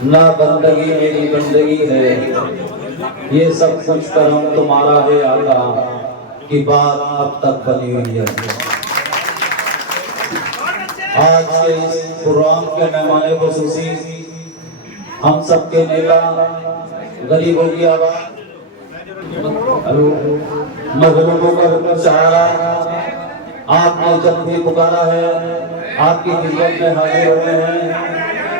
ना बंदगी मेरी बंदगी है, ये सब कुछ करम तुम्हारा है आका, की बात अब तक बनी हुई है। आज के इस प्रोग्राम के मेहमान खुसूसी हम सबके नेता, गरीबों की आवाज, मजलूमों का सहारा, आपने जब भी पुकारा है आपकी खिदमत में हाजिर हुए हैं।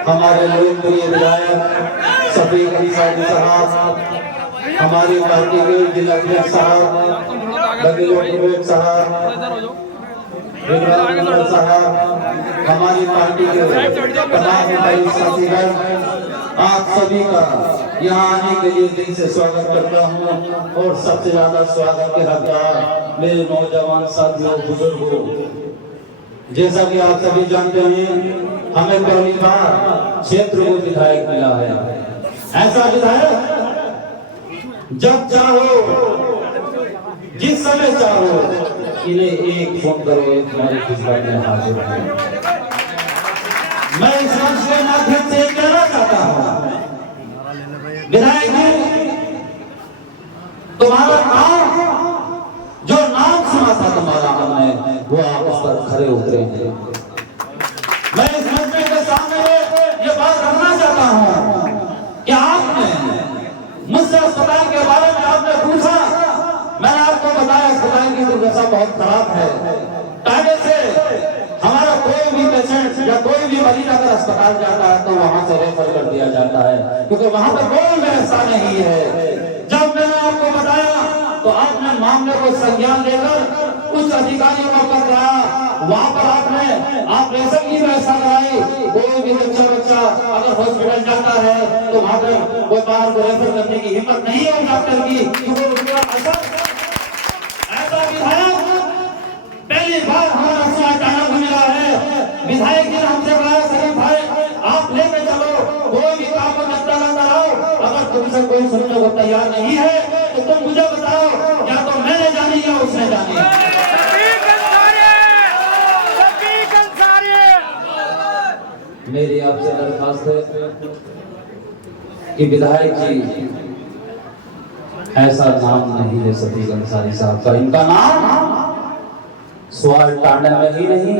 हमारे लोकप्रिय विधायक शफीक अली साहब, हमारी पार्टी के जिला अध्यक्ष साहब, बगीर साहब, हमारी पार्टी के तमाम साथीगण, आप सभी का यहाँ आने के लिए दिल से स्वागत करता हूँ। और सबसे ज्यादा स्वागत के हकदार मेरे नौजवान साथियों, बुजुर्गों, जैसा कि आप सभी जानते हैं हमें पहली बार क्षेत्र को विधायक मिला है। ऐसा विधायक जब चाहो जिस समय चाहो इन्हें एक फोन करो, एक हमारी खिदमत में हाजिर है। मैं इस मंच के माध्यम से कहना चाहता हूँ, विधायक जी तुम्हारा नाम, जो नाम सुना था तुम्हारा हमने, वो आप उस पर खरे उतरे हैं। मैं इस मंच के सामने ये बात रखना चाहता हूँ कि आपने मुझसे अस्पताल के बारे में आपने पूछा, मैंने आपको बताया अस्पताल की दुर्दशा बहुत खराब है। पहले से हमारा कोई भी पेशेंट या कोई भी मरीज अगर अस्पताल जाता है तो वहां से रेफर कर दिया जाता है, क्योंकि वहां पर कोई व्यवस्था नहीं है। जब मैंने आपको बताया तो आपने मामले को संज्ञान लेकर उच्च अधिकारियों का पत्र आया, वहां पर आपने ऑपरेशन की व्यवस्था कराई। कोई भी बच्चा अगर हॉस्पिटल जाता है तो वहां पर कोई बाहर को रेफर करने की हिम्मत नहीं है डॉक्टर की, क्योंकि ऐसा विधायक पहली बार हमारा सुना को मिला है। विधायक जी ने हमसे कहा, शरीफ भाई आप लेके चलो, कोई भी काम को जनता का कराओ, अगर तुमसे कोई सुनने को तैयार नहीं है तो तुम मुझे बताओ, या तो मैंने जानी या उसने जानी। मेरी आपसे दरखास्त है कि विधायक जी ऐसा नाम नहीं है शफीक अंसारी साहब का। इनका नाम स्वाल टांडा में ही नहीं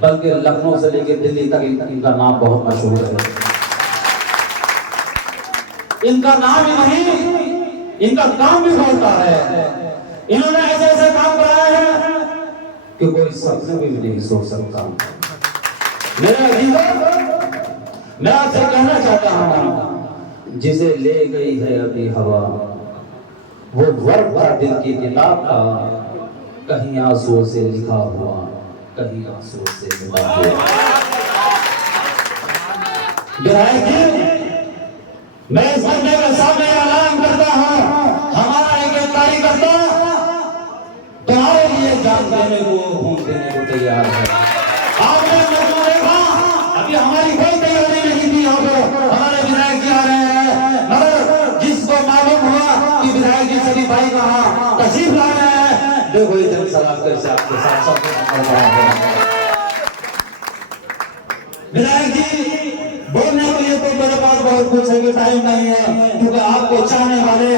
बल्कि लखनऊ से लेकर दिल्ली तक इनका नाम बहुत मशहूर है। इनका नाम ही नहीं, इनका काम भी होता है। इन्होंने ऐसे ऐसे काम कराए हैं कि कोई सपने में भी नहीं सोच सकता। मेरे अजीजों, मैं आपसे कहना चाहता हूं, जिसे ले गई है अभी हवा, वो वर्ग भर दिल की किताब का कहीं आंसुओं से लिखा हुआ, कहीं आंसुओं से लिखा हुआ। विधायक जी, मैं इस मरने के सामने ऐलान करता हूं, हमारा एक कार्यकर्ता तुम्हारे लिए जान देने को, खून देने को तैयार है। आपने देखा अभी हमारी कोई तैयारी नहीं थी, हमारे विधायक जी आ रहे हैं, मगर जिसको मालूम हुआ कि विधायक जी शरीफ भाई कहाँ तशरीफ ला रहे हैं, देखो ये जन सलाम करके आपके साथ सब विधायक जी बोलने के लिए तो मेरे पास बहुत कुछ है कि टाइम नहीं है, क्योंकि आपको चाहने वाले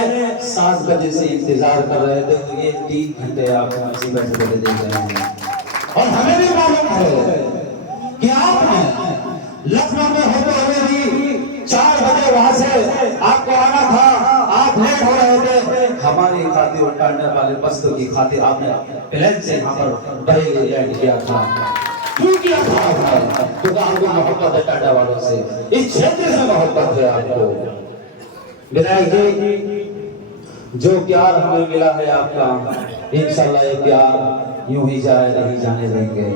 7 बजे से इंतजार कर रहे थे। तो ये 3 घंटे आपको ऐसी बैठे बैठे देख रहे हैं, और हमें भी मालूम है कि आपने लखनऊ में होते हुए भी 4 बजे वहां से आपको आना था, आप लेट हो रहे थे। हमारी खातिर और टांडा वाले बस्तों की खातिर आपने प्लेन से यहाँ पर बरेली लैंड किया था। क्यों किया था? क्योंकि आपको मोहब्बत है टांडा वालों से, इस क्षेत्र से मोहब्बत है आपको। विधायक जी, जो प्यार हमें मिला है आपका, इंशाल्लाह ये प्यार यूं ही जाए, नहीं जाने देंगे,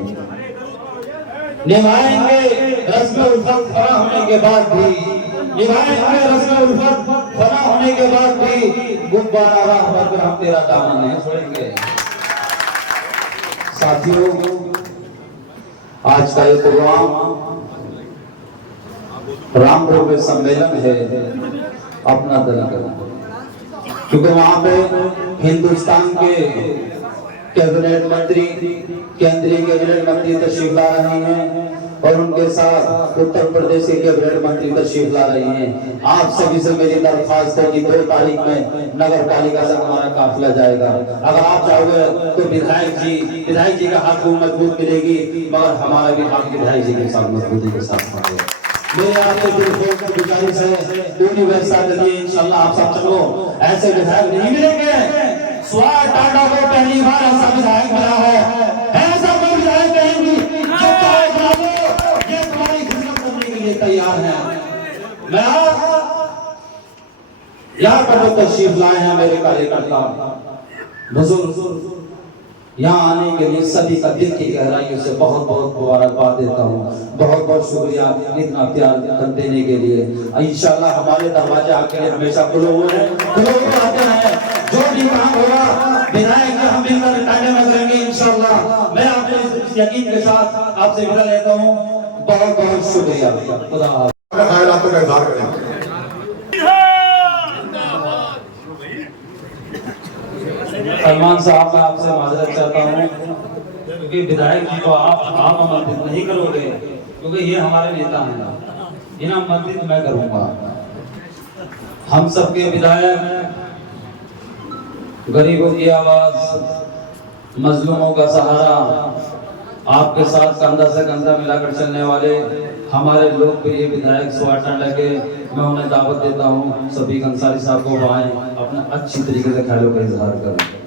निभाएंगे। रस्म उल्फत फना होने के बाद भी निभाएंगे, रस्म उल्फत फना होने के बाद भी गुब्बारा राह पर हम तेरा दामन नहीं छोड़ेंगे। साथियों, आज का ये प्रोग्राम रामपुर में सम्मेलन है अपना दल का, क्योंकि वहां पे हिंदुस्तान के कैबिनेट मंत्री, केंद्रीय कैबिनेट मंत्री तशरीफ ला रहे हैं। और उनके साथ उत्तर प्रदेश के कैबिनेट मंत्री तशरीफ ला रहे हैं। आप सभी से मेरी दरख्वास्त है कि 2 तारीख में नगर पालिका से हमारा काफिला जाएगा। अगर आप चाहोगे तो विधायक जी का हाथ को मजबूत मिलेगी, मगर हमारा भी हाथ विधायक जी के साथ मजबूती के साथ होगा। मेरे आपके दिल खोल कर गुजारिश है, पूरी व्यवस्था करिए, इंशाल्लाह आप सब चलो। ऐसे विधायक नहीं मिलेंगे। स्वार टाटा को पहली बार ऐसा विधायक मिला है, ऐसा कोई विधायक कहेंगे जो ये तुम्हारी खिदमत करने के लिए तैयार है। मैं यहाँ पर जो तशरीफ लाए हैं मेरे कार्यकर्ता बुजुर्ग, यहाँ आने के लिए सभी का दिल की गहराइयों से बहुत बहुत मुबारकबाद देता हूँ। बहुत बहुत शुक्रिया इतना प्यार देने के लिए। इंशाल्लाह हमारे दरवाजे आपके लिए हमेशा खुले हुए आते हैं। जो भी काम होगा विधायक हम मिलकर टाइम में करेंगे इंशाल्लाह। मैं आपको इस यकीन के साथ आपसे विदा लेता हूँ। बहुत बहुत शुक्रिया। खुदा ख्यालातों का इज़हार करें। सलमान साहब, मैं आपसे माजरत चाहता हूँ क्योंकि विधायक जी को आप आमंत्रित नहीं करोगे, क्योंकि ये हमारे नेता हैं। इन्हें आमंत्रित मैं करूँगा। हम सबके विधायक, गरीबों की आवाज, मजलूमों का सहारा, आपके साथ कंधा से कंधा मिलाकर चलने वाले हमारे लोग पे ये विधायक स्वागत लगे। मैं उन्हें दावत देता हूँ सभी अंसारी साहब को वहाँ अपना अच्छी तरीके से ख्यालों का इजहार करें।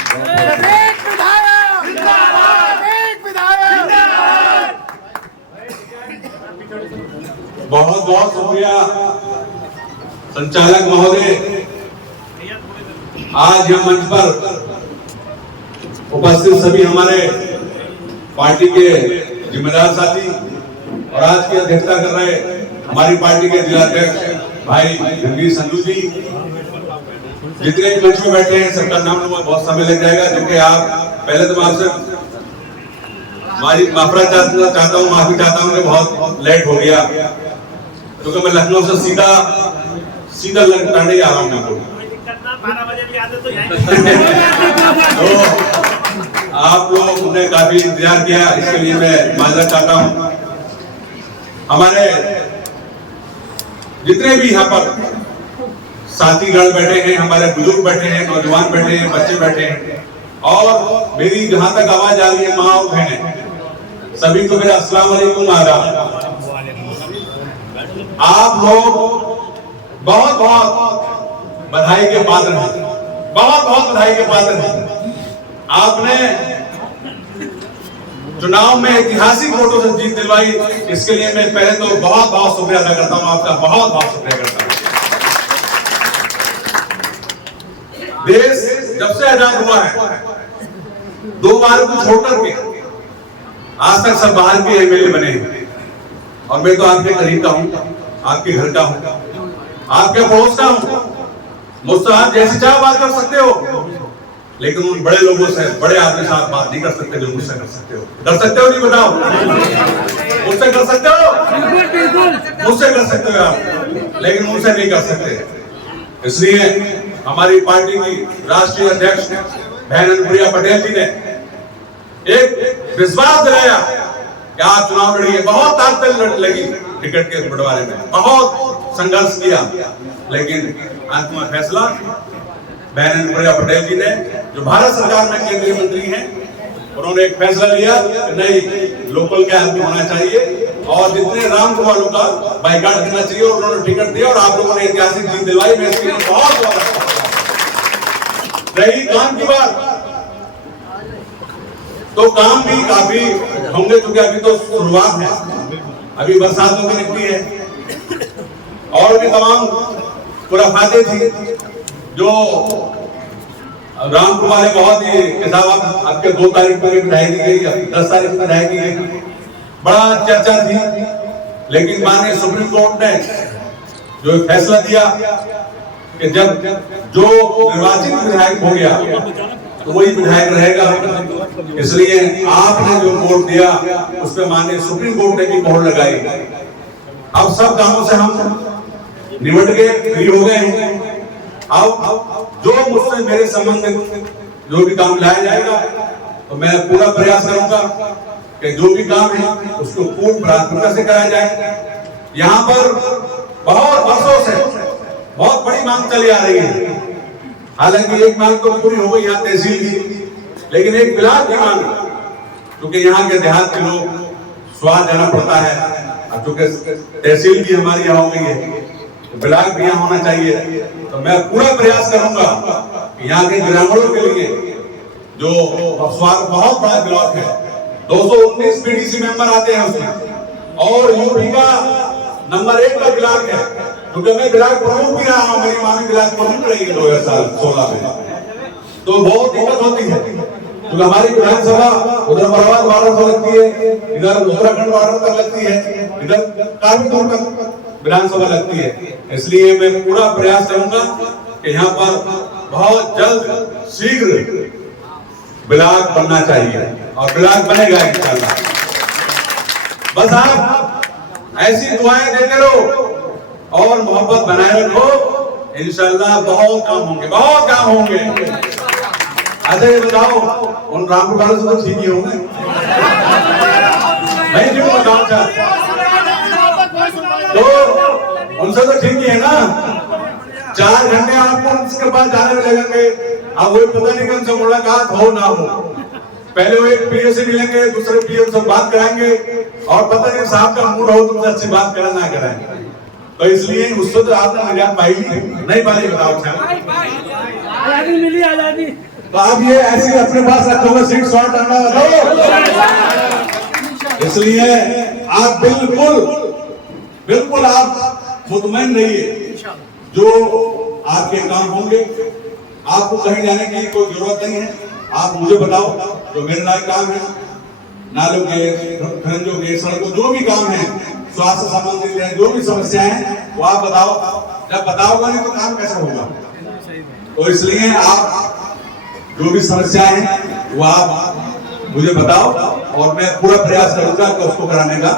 बहुत बहुत शुक्रिया संचालक महोदय। आज यह मंच पर उपस्थित सभी हमारे पार्टी के जिम्मेदार साथी और आज की अध्यक्षता कर रहे हमारी पार्टी के जिलाध्यक्ष भाई रणवीर संधू जी, जितने भी मंच में बैठे हैं सबका नाम लूंगा, बहुत समय लग जाएगा। क्योंकि आप पहले तो मैं आपसे माफी चाहता हूँ कि बहुत लेट हो गया, क्योंकि मैं लखनऊ से सीधा लखनऊ आ रहा हूँ। तो आप लोग ने काफी इंतजार किया, इसके लिए मैं माजरत चाहता हूँ। हमारे जितने भी यहाँ पर साथीगण बैठे हैं, हमारे बुजुर्ग बैठे हैं, नौजवान बैठे हैं, बच्चे बैठे हैं, और मेरी जहां तक आवाज आ रही है माँ और बहनें, सभी को मेरा अस्सलाम वालेकुम आदाब। आप लोग बहुत बहुत बधाई के पात्र हैं, बहुत बहुत बधाई के पात्र हैं। आपने चुनाव में ऐतिहासिक वोटों से जीत दिलवाई, इसके लिए मैं पहले तो बहुत बहुत शुक्रिया अदा करता हूं, आपका बहुत बहुत शुक्रिया करता हूं। देश जब से आजाद हुआ है, 2 बार को छोड़कर के आज तक सब बाहर के एमएलए बने हैं, और मैं तो आपके करीब का हूं, आपके घर का हूं, आपके पड़ोस का हूं। मुझसे आप जैसे चाहे बात कर सकते हो, लेकिन उन बड़े लोगों से, बड़े आदमी से आप बात नहीं कर सकते जो मुझसे कर सकते हो। कर सकते हो नहीं बताओ? मुझसे कर सकते हो? मुझसे कर सकते हो आप, लेकिन मुझसे नहीं कर सकते। इसलिए हमारी पार्टी की राष्ट्रीय अध्यक्ष बहन अनुप्रिया पटेल जी ने एक विश्वास दिलाया कि आप चुनाव लड़िए। बहुत ताकत लगी टिकट के बंटवारे में, बहुत संघर्ष किया, लेकिन अंत में फैसला बहन अनुप्रिया पटेल जी ने, जो भारत सरकार में केंद्रीय मंत्री हैं, उन्होंने एक फैसला लिया कि नहीं, लोकल का आदमी होना चाहिए और जितने राम वालों का बाइकाट करना चाहिए, और उन्होंने टिकट दिया और आप लोगों ने ऐतिहासिक जीत दिलवाई। मैं इसके लिए बहुत बहुत रही काम की बात, तो काम भी काफी होंगे, क्योंकि अभी तो शुरुआत है, अभी बरसात होने लगती है, और भी तमाम खुराफातें थी जो रामपुर वाले बहुत ही किताब आपके 2 तारीख पर बढ़ाई दी गई, 10 तारीख पर बढ़ाई दी गई, बड़ा चर्चा थी। लेकिन माननीय सुप्रीम कोर्ट ने जो फैसला दिया कि जब जो निर्वाचित विधायक हो गया तो वही विधायक रहेगा, इसलिए आपने जो वोट दिया उस पर माननीय सुप्रीम कोर्ट ने भी मोहर लगाई। अब सब कामों से हम निपट गए, फ्री हो गए। अब जो मुझसे मेरे संबंधित जो भी काम लाया जाएगा, तो मैं पूरा प्रयास करूंगा कि जो भी काम है उसको पूर्ण प्राथमिकता से कराया जाए। यहाँ पर बहुत वर्षों से बहुत बड़ी मांग चली आ रही है, हालांकि एक मांग तो पूरी हो गई यहाँ तहसील की, लेकिन एक ब्लॉक की मांग, क्योंकि यहाँ के देहात के लोग स्वाद जाना पड़ता है, और चूंकि तहसील भी हमारी यहाँ हो गई है, ब्लॉक भी यहाँ होना चाहिए। तो मैं पूरा प्रयास करूंगा कि यहाँ के ग्रामीणों के लिए जो स्वाद बहुत बड़ा ब्लॉक है, 219 पीडीसी मेंबर आते हैं उसमें, और यूपी का नंबर 1 का ब्लॉक है, क्योंकि मैं ब्लॉक प्रमुख भी रहा हूँ, मेरी मामी ब्लॉक प्रमुख रही है 2016 में। तो बहुत दिक्कत होती है, क्योंकि हमारी विधानसभा उधर मरवाद बॉर्डर पर लगती है, इधर उत्तराखंड बॉर्डर पर लगती है, इधर काफी दूर तक विधानसभा लगती है। इसलिए मैं पूरा प्रयास करूंगा कि यहाँ पर बहुत जल्द शीघ्र ब्लॉक बनना चाहिए, और ब्लॉक बनेगा इंशाल्लाह। बस आप ऐसी दुआएं देते रहो और मोहब्बत बनाए रखो, इंशाल्लाह बहुत काम होंगे, बहुत काम होंगे। अच्छा ये बताओ, उन रामपुर वालों से तो ठीक ही होंगे नहीं? क्यों बताओ, तो उनसे तो ठीक ही है ना। 4 घंटे आपको उसके पास जाने में लगेंगे, अब वही पता नहीं कि उनसे मुलाकात हो ना हो। पहले वो एक पीए से मिलेंगे, दूसरे पीए से बात कराएंगे, और पता नहीं साहब का मूड हो तुमसे अच्छी बात करें ना करें। तो इसलिए उससे तो आपने निजात पाई नहीं पाई, बताओ। आजादी मिली, आजादी। तो आप ये ऐसी अपने पास रखोगे सीट शॉर्ट करना रखो, इसलिए आप बिल्कुल आप मुतमईन रहिए, जो आपके काम होंगे, आपको कहीं जाने की कोई जरूरत नहीं है। आप मुझे बताओ जो मेरे लायक काम है, नालों के, खंजों के, सड़कों, जो भी काम है, स्वास्थ्य संबंधित है, जो भी समस्याएं हैं वो आप बताओ। जब बताओगे नहीं तो काम कैसे होगा? तो इसलिए आप जो भी समस्याएं हैं वो आप मुझे बताओ, और मैं पूरा प्रयास करूंगा कि उसको कराने का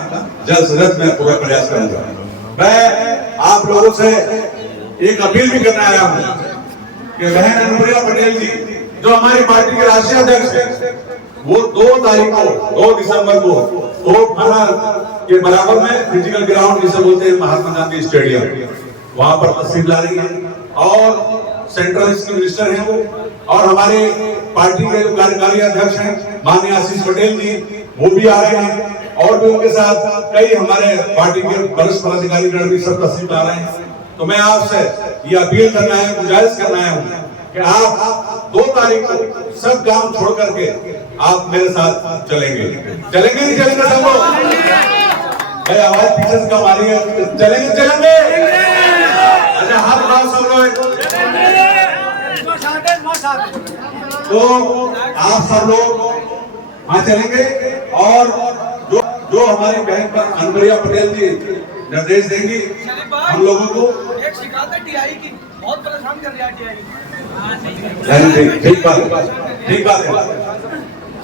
जल्द से जल्द मैं पूरा प्रयास करूंगा। मैं आप लोगों से एक अपील भी करने आया हूं कि बहन अनुप्रिया पटेल जी, जो हमारी पार्टी के राष्ट्रीय अध्यक्ष है, वो 2 दिसंबर को तोपखाना के बराबर में फिजिकल ग्राउंड जिसे बोलते हैं महात्मा गांधी स्टेडियम, वहां पर तस्वीर ला रही है, और सेंट्रल के मिनिस्टर हैं वो, और हमारे पार्टी के जो कार्यकारी अध्यक्ष हैं माननीय आशीष पटेल जी, वो भी आ रहे हैं, और भी उनके साथ कई हमारे पार्टी के वरिष्ठ पदाधिकारी भी सब तस्वीर ला रहे हैं। तो मैं आपसे ये अपील करना है, गुजारिश करना है कि आप 2 तारीख को सब काम छोड़ करके आप मेरे साथ चलेंगे नहीं चलेंगे सब लोग? भाई आवाज पीछे से कम आ रही है, चलेंगे। अच्छा हाथ उठाओ सब लोग। तो आप सब लोग वहां चलेंगे, और जो हमारी बहन पर अनुप्रिया पटेल जी निर्देश देंगी हम लोगों को। एक शिकायत है टीआई की, बहुत परेशान कर रही है टीआई। ठीक बात है,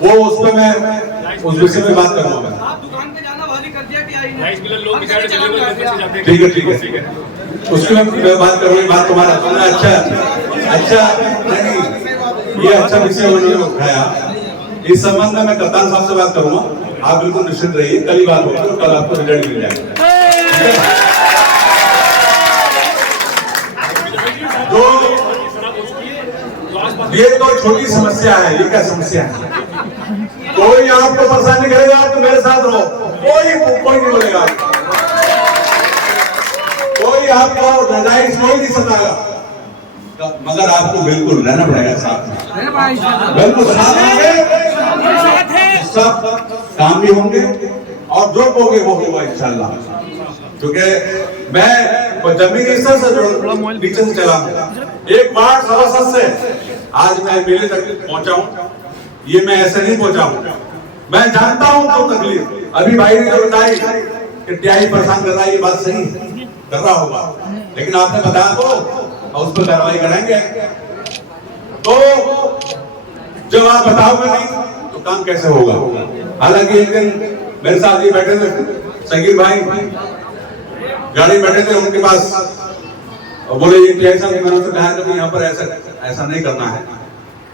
वो उस पर मैं उस विषय में बात करूंगा। आप दुकान पे जाना वाली कर दिया टीआई ने। लोग बेचारे चले गए। ठीक है, उसकी मैं बात करूंगी। बात तुम्हारा तुमने अच्छा नहीं, ये अच्छा विषय उन्होंने उठाया। इस संबंध में मैं कप्तान साहब से बात करूंगा, आप बिल्कुल निश्चित रहिए, कल ही बात होगी, तो कल आपको रिजल्ट मिल जाएगा। ये तो छोटी समस्या है, ये क्या समस्या है? कोई आपको परेशान नहीं करेगा, आप तो मेरे साथ रहो, कोई नहीं बोलेगा, कोई आपको नाजायज कोई नहीं सताएगा, मगर आपको बिल्कुल रहना पड़ेगा साथ में, बिल्कुल साथ में, सब काम भी होंगे, और जो होंगे वो होगा इंशाल्लाह। क्योंकि मैं जमीनी स्तर से नीचे से चला हूं, एक बार सभासद से आज मैं मेले तक पहुंचा हूं, ये मैं ऐसे नहीं पहुंचा हूं, मैं जानता हूं तो तकलीफ। अभी भाई ने जो बताई कि टीआई परेशान कर रहा है, ये बात सही कर रहा होगा, लेकिन आपने बताया तो उस पर कार्रवाई कराएंगे। तो जब आप बताओगे नहीं तो काम कैसे होगा? हालांकि एक दिन मेरे साथ ही बैठे थे संगीत भाई, गाड़ी बैठे थे, उनके पास बोले ये टीआई साहब, मैंने तो कहा कि यहाँ पर ऐसा नहीं करना है,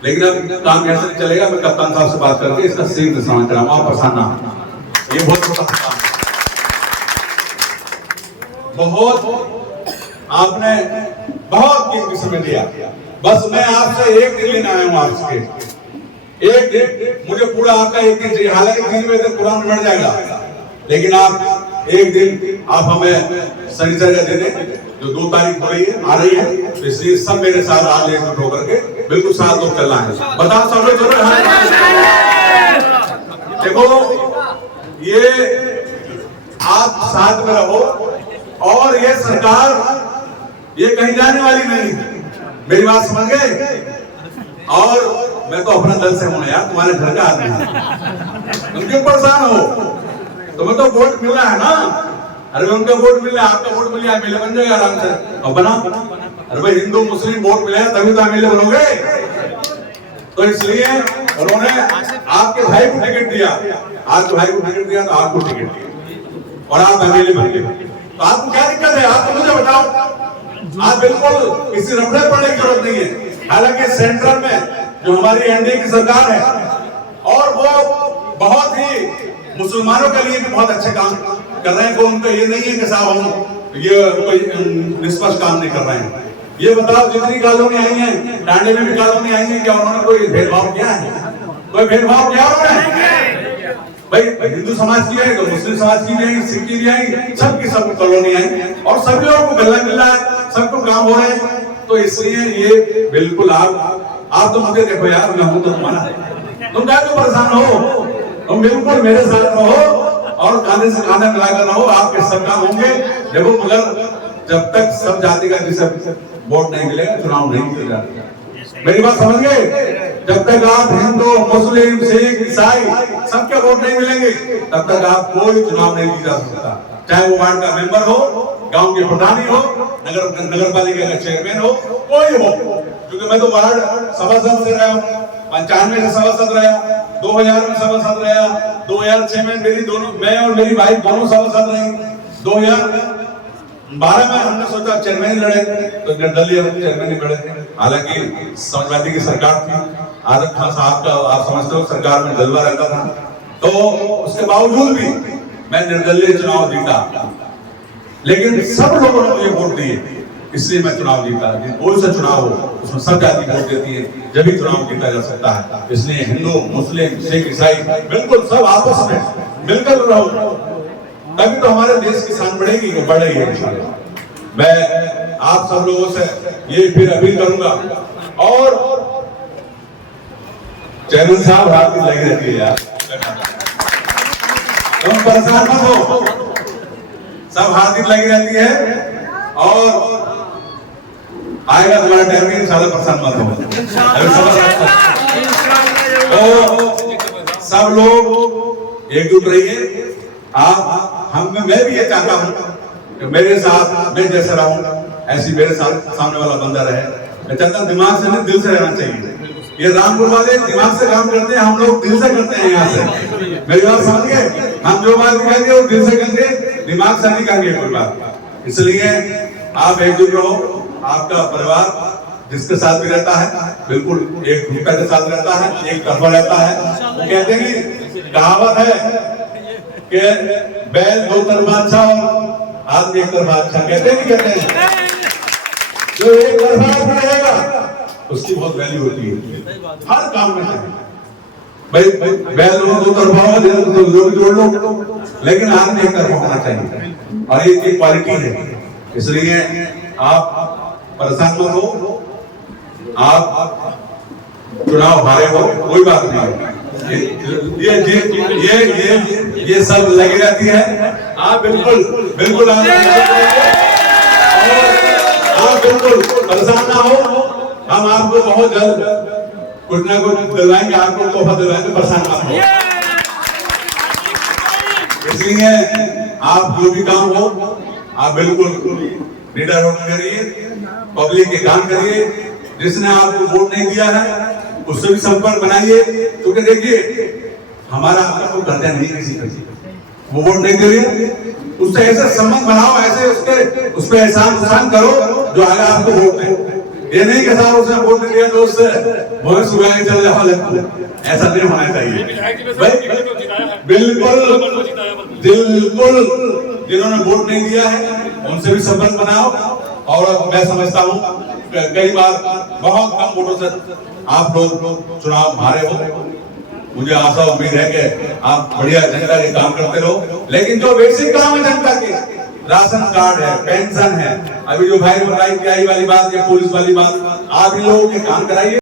लेकिन अब काम कैसे चलेगा, मैं कप्तान साहब से बात करके इसका सही निशान कराऊंगा, आप परेशान ना होना। ये बहुत छोटा काम है। बहुत आपने बहुत कीमती समय दिया, बस मैं आपसे एक दिन लेना आया हूँ आपसे, एक दिन। मुझे पूरा आपका एक दिन चाहिए, हालांकि 3 बजे तक पूरा मिट जाएगा, लेकिन आप एक दिन आप हमें सैनिटाइजर का दे दें, जो 2 तारीख हो रही है, आ रही है, तो इसलिए सब मेरे साथ आज एकजुट होकर के बिल्कुल साथ लोग चलना है। बताओ सब लोग चल रहे हैं? देखो ये आप साथ में रहो, और ये सरकार ये कहीं जाने वाली नहीं, मेरी बात समझ गए? और मैं तो अपना दल से हूं यार, तुम्हारे घर का आदमी है, तुम क्यों परेशान हो? तुम्हें तो वोट मिला है ना, अरे उनका वोट मिला, आपका वोट मिला, एमएलए बन जाएगा आराम से, और बना। अरे भाई हिंदू मुस्लिम वोट मिला है तभी तो एमएलए बनोगे, तो इसलिए उन्होंने आपके भाई को टिकट दिया, आपके भाई को टिकट दिया तो आपको टिकट दिया और आप एमएलए बन गए, तो आपको क्या दिक्कत है? आप तो मुझे बताओ। आप बिल्कुल किसी रफड़े पड़ने की जरूरत नहीं है। हालांकि सेंट्रल में जो हमारी एनडीए की सरकार है, और वो बहुत ही मुसलमानों के लिए भी बहुत अच्छे काम कर रहे हैं, तो उनका ये नहीं है कि साहब हम ये कोई निष्पक्ष काम नहीं कर रहे हैं। ये बताओ जितनी कॉलोनी आई है, टांडे में भी कॉलोनी आई है, क्या उन्होंने कोई भेदभाव किया है? कोई भेदभाव किया उन्होंने? भाई हिंदू समाज की है तो मुस्लिम समाज की भी आई, सिख की भी आई, सबकी सब कॉलोनी आई, और सभी लोगों को गला मिल रहा है, सबको काम हो रहे हैं। तो इसलिए ये बिल्कुल आप तो मुझे देखो यार, मैं हूं तो तुम्हारा, तुम क्या क्यों परेशान हो? तुम बिल्कुल मेरे साथ रहो और खाने से खाना मिलाकर रहो, आपके सब काम होंगे। देखो मगर जब तक सब जाति का जिसे वोट नहीं मिलेगा, चुनाव नहीं किया जाएगा। मेरी बात समझ गए? जब तक आप हिंदू मुस्लिम सिख ईसाई सबके वोट नहीं मिलेंगे, तब तक आप कोई चुनाव नहीं जीत सकता, चाहे वो वार्ड का मेंबर हो, गांव के प्रधानी हो, नगर पालिका का चेयरमैन हो, कोई हो। क्योंकि मैं तो वार्ड सभासद से रहा हूँ, 95 से सभासद रहा, 2000 में सभासद रहा, 2006 में मैं और मेरी भाई दोनों सभासद रही, 2012 में हमने सोचा चेयरमैन लड़े, तो निर्दलीय चेयरमैन लड़े। हालांकि समाजवादी की सरकार थी, आजम खान साहब का आप समझते हो सरकार में जलवा रहता था, तो उसके बावजूद भी मैं निर्दलीय चुनाव जीता, लेकिन सब लोगों ने मुझे वोट दिए, इसलिए मैं चुनाव जीता। कोई सा चुनाव हो उसमें सब जाति वोट देती है, जब भी चुनाव जीता जा सकता है। इसलिए हिंदू मुस्लिम सिख ईसाई बिल्कुल सब आपस में मिलकर रहो, तभी तो हमारे देश की शान बढ़ेगी, वो बढ़ेगी इंशाल्लाह। मैं आप सब लोगों से ये फिर अपील करूंगा, और चैनल साहब हाथ में लगी रहती है यार, तुम परेशान मत हो, सब हाथ में लगी रहती है, और आएगा तुम्हारा टाइम भी, इंशाल्लाह परेशान मत हो। तो सब लोग एकजुट रहिए। मैं भी ये चाहता हूँ कि मेरे साथ मैं जैसा रहूं, ऐसी मेरे साथ सामने वाला बंदा रहे। मैं चाहता हूँ दिमाग से नहीं दिल से रहना चाहिए। ये रामपुर वाले दिमाग से काम करते हैं, हम लोग दिल से करते हैं। यहाँ से मेरी बात समझ गए? हम जो बात कहेंगे वो दिल से कहेंगे, दिमाग से नहीं कहेंगे कोई बात। इसलिए आप एकजुट रहो। आपका परिवार जिसके साथ भी रहता है बिल्कुल एक भूमिका के साथ रहता है, एक तरफा रहता है। वो कहते हैं कि कहावत है कि बैल 2 तरफा अच्छा और आदमी 1 तरफा अच्छा, कहते हैं नहीं कहते हैं? जो 1 तरफा रहेगा उसकी बहुत वैल्यू होती है हर काम में। भाई बैल 2 तरफा हो तो जोड़ लो, लेकिन आदमी 1 तरफा होना चाहिए, और ये एक क्वालिटी है। इसलिए आप परेशान मत हो, आप चुनाव हारे हो कोई बात नहीं, ये सब लगी रहती है। आप बिल्कुल बिल्कुल आप बिल्कुल परेशान ना हो, हम आपको बहुत जल्द कुछ ना कुछ दिलवाएंगे, आपको तोहफा दिलवाएंगे, परेशान ना हो। इसलिए आप जो भी काम हो आप बिल्कुल लीडर होकर करिए, पब्लिक के काम करिए। जिसने आपको वोट नहीं दिया है उससे भी संपर्क बनाइए, क्योंकि देखिए हमारा आपको करते नहीं किसी वो वोट नहीं दे रही, उससे ऐसे संबंध बनाओ, ऐसे उस पर एहसान करो जो आगे आपको वोट दे। ये नहीं कि साहब उसने वोट दिया तो उससे बहुत सुबह के चले जाओ, ऐसा नहीं होना चाहिए भाई। बिल्कुल बिल्कुल, जिन्होंने वोट नहीं दिया है उनसे भी संपर्क बनाओ। और मैं समझता हूँ कई बार बहुत कम वोटों से आप लोग चुनाव हारे हो। मुझे आशा उम्मीद है कि आप बढ़िया जनता के काम करते रहो, लेकिन जो बेसिक काम है जनता के, राशन कार्ड है, पेंशन है, अभी जो भाई बताई वाली बात या पुलिस वाली बात, आप इन लोगों के काम कराइए।